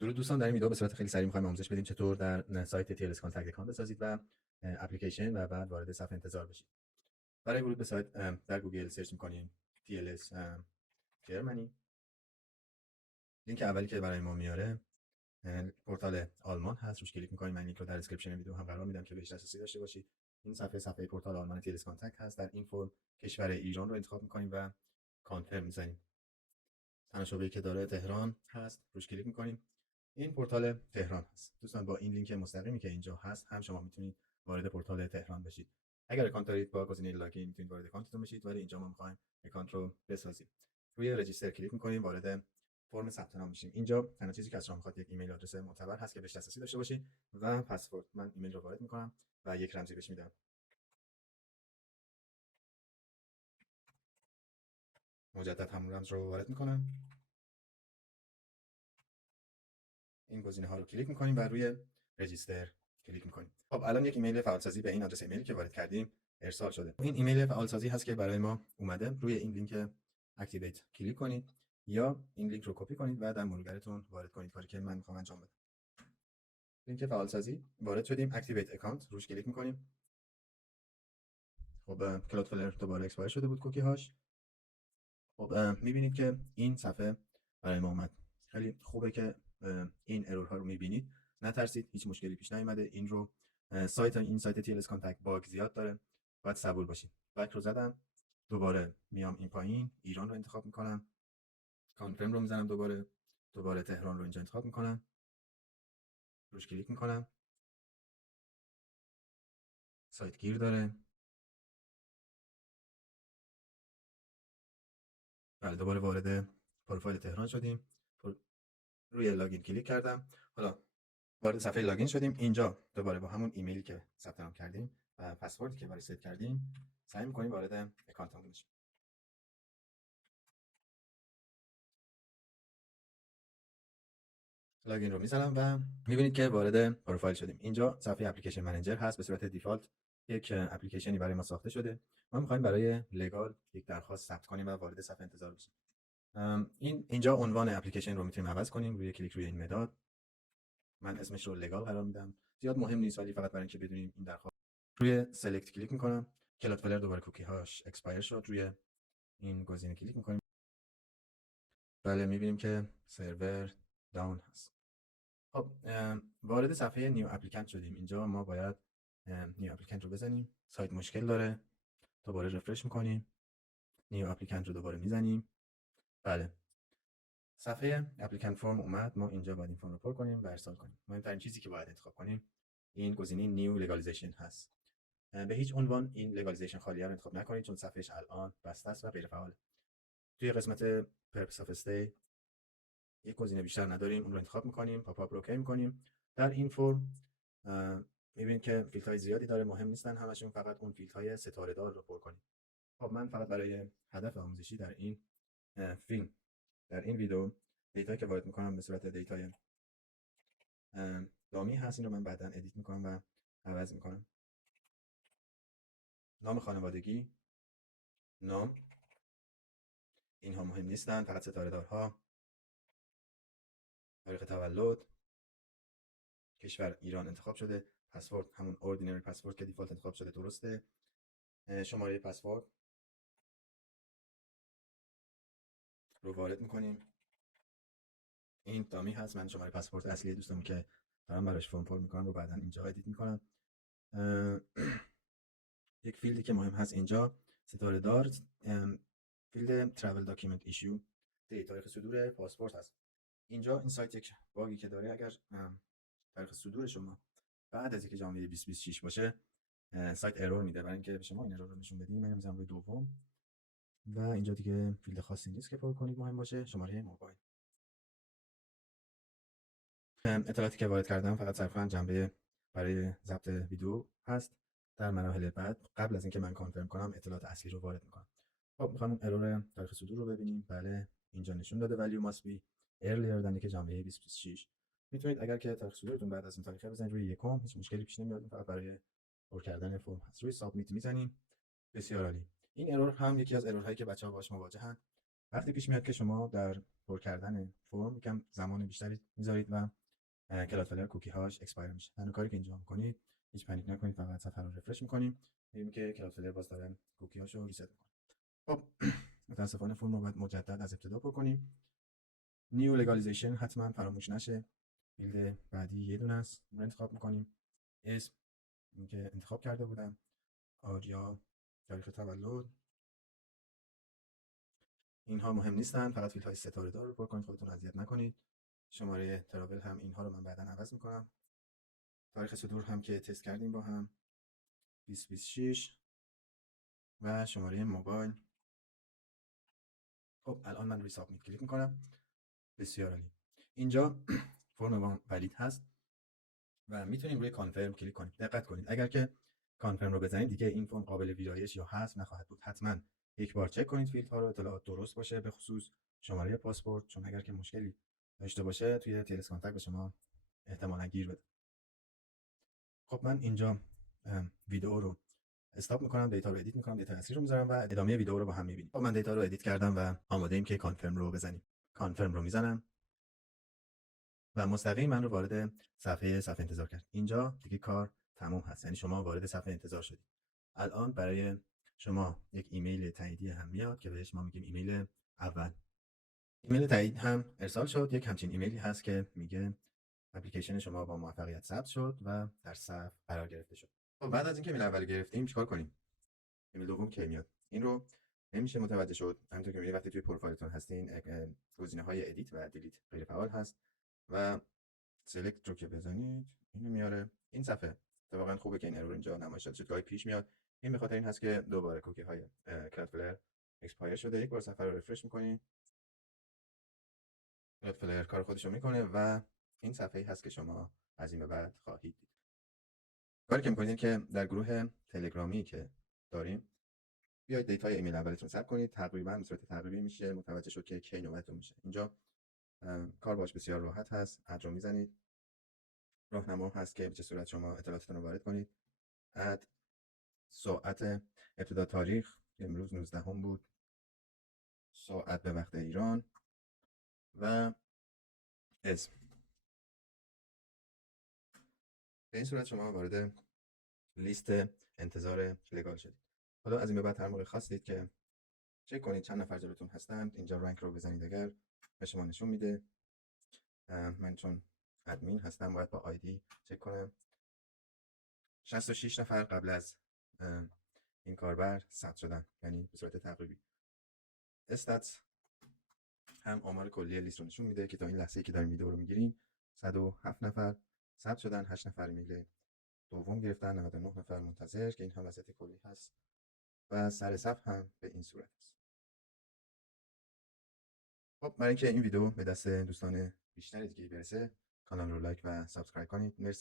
درود دوستان، در این ویدیو به صورت خیلی سریع می‌خوایم آموزش بدیم چطور در سایت TLS کانتکت اکانت بسازید و اپلیکیشن و بعد وارد صفحه انتظار بشید. برای ورود به سایت در گوگل سرچ می‌کنیم TLS جرمنی. لینک اولی که برای ما میاره پورتال آلمان هست، روش کلیک می‌کنیم. من لینک رو در دیسکریپشن ویدیو هم قرار میدم که بهش دسترسی داشته باشید. این صفحه پورتال آلمان TLS کانتکت هست. در این فرم کشور ایران رو انتخاب می‌کنیم و کانفرم می‌زنیم. تناسبی که داره تهران هست، روش کلیک می‌کنیم. این پورتال تهران هست. دوستان با این لینک مستقیمی که اینجا هست هم شما میتونید وارد پورتال تهران بشید. اگر اکانت دارید با گزینه لاگین میتونید وارد اکانتتون بشید، ولی اینجا ما می‌خوایم اکانت رو بسازیم. روی رجیستر کلیک می‌کنیم، وارد فرم ثبت نام میشیم. اینجا تنها چیزی که از شما می‌خواد یک ایمیل آدرس معتبر هست که بهش دسترسی داشته باشید و پسورد. من ایمیل رو وارد می‌کنم و یک رمزی بهش میدم. مجدد همون رمز رو وارد می‌کنم. این گزینه‌ها رو کلیک می‌کنیم و روی رجیستر کلیک می‌کنیم. خب الان یک ایمیل فعالسازی به این آدرس ایمیلی که وارد کردیم ارسال شده. این ایمیل فعالسازی هست که برای ما اومده. روی این لینک اکتیویت کلیک کنید یا این لینک رو کپی کنید و در مرورگرتون وارد کنید، کاری که من می‌خوام انجام بدم. لینک فعالسازی وارد شدیم، اکتیویت اکانت روش کلیک می‌کنیم. خب کلودفلر دوباره اکسپایر شده بود کوکی هاش. خب می‌بینید که این صفحه برای ما اومد. خیلی خوبه که این ارورها رو می‌بینید. نترسید، هیچ مشکلی پیش نیومده. این رو این سایت TLS کانتکت باگ زیاد داره، باید صبور باشید. بک رو زدم، دوباره میام این پایین، ایران رو انتخاب میکنم، کانفرم رو میزنم، دوباره تهران رو اینجا انتخاب میکنم، روش کلیک میکنم. سایت گیر داره. بله، دوباره وارد پروفایل تهران شدیم. روی لاگین کلیک کردم. حالا وارد صفحه لاگین شدیم. اینجا دوباره با همون ایمیلی که ثبت نام کردیم و پسوردی که برای ست کردیم سعی می‌کنیم وارد اکانتمون بشیم. لاگین رو می‌زنم و می‌بینید که وارد پروفایل شدیم. اینجا صفحه اپلیکیشن منیجر هست. به صورت دیفالت یک اپلیکیشنی برای ما ساخته شده. ما می‌خوایم برای لگال یک درخواست ثبت کنیم و وارد صفحه انتظار بشیم. اینجا عنوان اپلیکیشن رو می‌تونیم عوض کنیم. روی کلیک روی این مداد من اسمش رو لگال قرار میدم. زیاد مهم نیست، ولی فقط برای اینکه بدونیم این درخواست. روی سلکت کلیک می‌کنم. کلودفلر دوباره کوکی هاش اکسپایر شد. روی این گزینه کلیک می‌کنیم. بله، می‌بینیم که سرور داون هست. خب وارد صفحه نیو اپلیکنت شدیم. اینجا ما باید نیو اپلیکنت رو بزنیم. سایت مشکل داره. دوباره رفرش می‌کنیم. نیو اپلیکنت رو دوباره می‌زنیم. بله، صفحه اپلیکنت فرم اومد. ما اینجا باید این فرم رو پر کنیم و ارسال کنیم. مهمترین چیزی که باید انتخاب کنیم این گزینه نیو لگالیزیشن هست. به هیچ عنوان این لگالیزیشن خالی رو انتخاب نکنید، چون صفحهش الان بسته است و غیر فعاله. توی قسمت پرپس اف استی یک گزینه بیشتر نداریم، اون رو انتخاب می‌کنیم، پاپ آپ رو اوکی می‌کنیم. در این فرم می‌بینید که فیلدهای زیادی داره، مهم نیستن همشون، فقط اون فیلدهای ستاره دار رو پر کنید. خب من فقط برای هدف آموزشی در این در این ویدیو دیتایی که وارد می‌کنم به صورت دیتای دامی هست. این رو من بعداً ادیت می‌کنم و عوض می‌کنم. نام خانوادگی، نام، اینها مهم نیستن، فقط ستاره دارها. تاریخ تولد، کشور ایران انتخاب شده. پسورد همون اوردینری پسورد که دیفالت انتخاب شده درسته. شماره پسورد رو وارد می‌کنیم. این دامی هست. من شماره پاسپورت اصلی دوستم که دارم براش فرم پر می‌کنم رو بعداً اینجا ادیت می‌کنم. یک فیلدی که مهم هست اینجا ستاره دار، فیلد ترافل داکیومنت ایشو، تاریخ صدور پاسپورت هست. اینجا این سایت یک باگی که داره، اگر تاریخ صدور شما بعد از اینکه ژانویه 2026 باشه سایت ارور میده. برای اینکه به شما این ارور رو نشون بدیم من میذارم روی دوم و اینجا دیگه فیلد خاصی نیست که پر کنید مهم باشه. شماره موبایل. اطلاعاتی که وارد کردم فقط صرفاً جنبه برای ضبط ویدیو هست. در مراحل بعد قبل از اینکه من کانفرم کنم اطلاعات اصلی رو وارد میکنم. خب میخوام ارور تاریخ صدور رو ببینیم. بله، اینجا نشون داده value must be earlier than که جنبه 2026. میتونید اگر که تاریخ صدورتون بعد از این تاریخ بزنید روی یکم، هیچ مشکلی پیش نمیاد. فقط برای پر کردن فرم هست. روی سابمیت میزنیم. بسیار عالی. این ارور هم یکی از ارورهایی که بچه‌ها باهاش مواجهن. وقتی پیش میاد که شما در پر کردن فرم یکم زمان بیشتری میذارید و کلادفلر کوکی هاش اکسپایر میشه. تنها کاری که اینجا میکنید، هیچ پنیک نکنید، فقط صفحه رو رفرش میکنیم، میبینیم که کلادفلر باز داره کوکی هاشو ریست میکنه. خب متاسفانه فرم رو باید مجدد از ابتدا پر کنیم. نیو لگالیزیشن حتما فراموش نشه. فیلد بعدی یه دونه است، اون رو انتخاب میکنیم. اسم که انتخاب کرده بودم، آریا، تاریخ تولد، اینها مهم نیستن، فقط فیلدهای ستاره دار رو پر کنید، خودتون اذیت نکنید. شماره ترابل هم اینها رو من بعدا عوض میکنم. تاریخ صدور هم که تست کردیم با هم 2026 و شماره موبایل. خب الان من روی سابمیت کلیک میکنم. بسیار عالی. اینجا فرم ما ولید هست و میتونیم روی کانفرم کلیک کنیم. دقت کنید اگر که کانفرم رو بزنید دیگه این فرم قابل ویرایش یا حذف نخواهد بود. حتما یک بار چک کنید فیلدها رو، اطلاعات درست باشه، به خصوص شماره پاسپورت، چون اگر که مشکلی داشته باشه توی تیلس کانتکت به شما احتمالاً گیر بده. خب من اینجا ویدیو رو استاپ میکنم، دیتا رو ادیت میکنم، دیتا اصلی رو میذارم و ادامه ویدیو رو با هم میبینیم. خب من دیتا رو ادیت کردم و آماده ایم که کانفرم رو بزنیم. کانفرم رو میزنم و مستقیم من رو وارد صفحه انتظار کرد. اینجا دیگه کار تموم هست، یعنی شما وارد صفحه انتظار شدید. الان برای شما یک ایمیل تاییدیه هم میاد که بهش ما میگیم ایمیل اول. ایمیل تایید هم ارسال شد. یک همچین ایمیلی هست که میگه اپلیکیشن شما با موفقیت ثبت شد و در صف قرار گرفته شد. خب بعد از اینکه ایمیل اول گرفتیم چیکار کنیم؟ ایمیل دوم کی میاد؟ این رو نمیشه متوجه شد. همونطور که میبینید وقتی توی پروفایلتون هستین گزینه‌های ادیت و دیلیت غیر فعال هست و سلکت رو که بزنید اینو میاره. این صفحه واقعا خوبه که این ارور اینجا نمایش داده شد. گاهی پیش میاد. این به خاطر این هست که دوباره کوکی های کلادفلر اکسپایر شده. یک بار صفحه رو رفرش می‌کنید، کلادفلر کار خودش رو میکنه و این صفحه‌ای هست که شما از این به بعد خواهید دید. کاری که می‌کنید که در گروه تلگرامی که داریم بیاید دیتای ایمیل اولتون ثبت کنید. تقریبا به صورت تقریبی میشه متوجه شد که کی نوبتتون میشه. اینجا کار باش بسیار راحت هست. اد رو میزنید. راهنما هست که به چه صورت شما اطلاعاتتون رو وارد کنید. اد، ساعت ابتدا تاریخ امروز 19 بود، ساعت به وقت ایران و اسم. به این صورت شما وارد لیست انتظار لگال شدید. حالا از این به بعد هر موقع خواستید که چک کنید چند نفر جلوتون هستند، اینجا رنک رو بزنید. اگر به شما نشون میده. من چون ادمین هستم باید با آیدی چک کنم. 66 نفر قبل از این کاربر ثبت شدن، یعنی به صورت تقریبی. استاتس هم آمار کلی لیست رو نشون میده که تا این لحظه‌ای که داریم ویدیو رو میگیریم 107 نفر ثبت شدن، 8 نفر ایمیل دوم گرفتن، 99 نفر منتظر که این هم وضعیت کلی هست و سر صف هم به این صورت است. خب برای اینکه این ویدیو به دست دوستان بیشتری دیگه برسه کانال رو لایک و سابسکرایب کنید. مرسی.